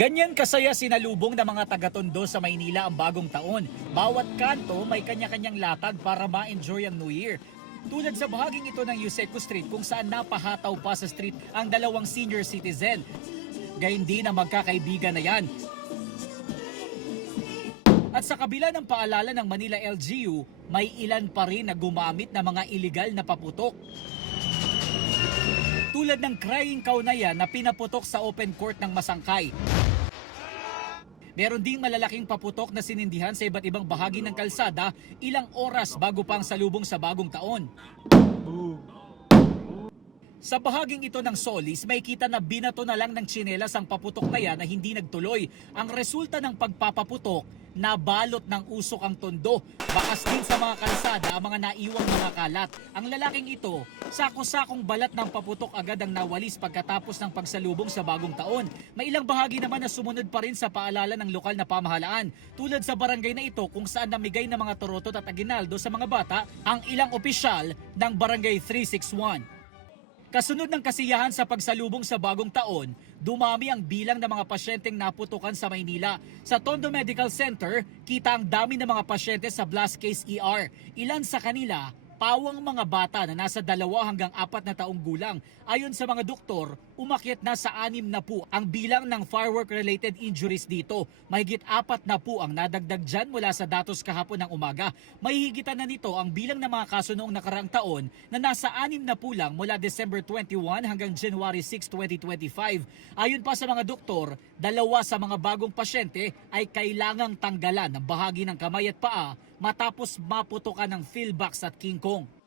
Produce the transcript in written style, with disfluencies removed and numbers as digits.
Ganyan kasaya sinalubong ng mga taga-Tondo sa Maynila ang bagong taon. Bawat kanto may kanya-kanyang latag para ma-enjoy ang New Year. Tulad sa bahaging ito ng Yuseco Street kung saan napahataw pa sa street ang dalawang senior citizen. Gayun din ang magkakaibigan na yan. At sa kabila ng paalala ng Manila LGU, may ilan pa rin na gumamit ng mga iligal na paputok. Tulad ng crying cow na yan na pinaputok sa open court ng Masangkay. Meron ding malalaking paputok na sinindihan sa iba't ibang bahagi ng kalsada ilang oras bago pa ang salubong sa bagong taon. Sa bahaging ito ng Solis, may kita na binato na lang ng tsinelas ang paputok na yan na hindi nagtuloy. Ang resulta ng pagpapaputok, nabalot ng usok ang Tondo. Bakas din sa mga kalsada ang mga naiwang mga kalat. Ang lalaking ito, sako-sakong balat ng paputok agad ang nawalis pagkatapos ng pagsalubong sa bagong taon. May ilang bahagi naman na sumunod pa rin sa paalala ng lokal na pamahalaan. Tulad sa barangay na ito kung saan namigay ng mga torotot at aginaldo sa mga bata ang ilang opisyal ng Barangay 361. Kasunod ng kasiyahan sa pagsalubong sa bagong taon, dumami ang bilang ng mga pasyenteng naputukan sa Maynila. Sa Tondo Medical Center, kita ang dami ng mga pasyente sa blast case ER. Ilan sa kanila, pawang mga bata na nasa 2 hanggang 4 na taong gulang. Ayon sa mga doktor, umakyat na sa 6 na po ang bilang ng firework-related injuries dito. Mahigit 4 na po ang nadagdag dyan mula sa datos kahapon ng umaga. Mahihigitan na nito ang bilang ng mga kaso noong nakaraang taon na nasa 6 na po lang mula December 21 hanggang January 6, 2025. Ayon pa sa mga doktor, 2 sa mga bagong pasyente ay kailangang tanggalan ng bahagi ng kamay at paa matapos maputukan ng Philbox at King Kong.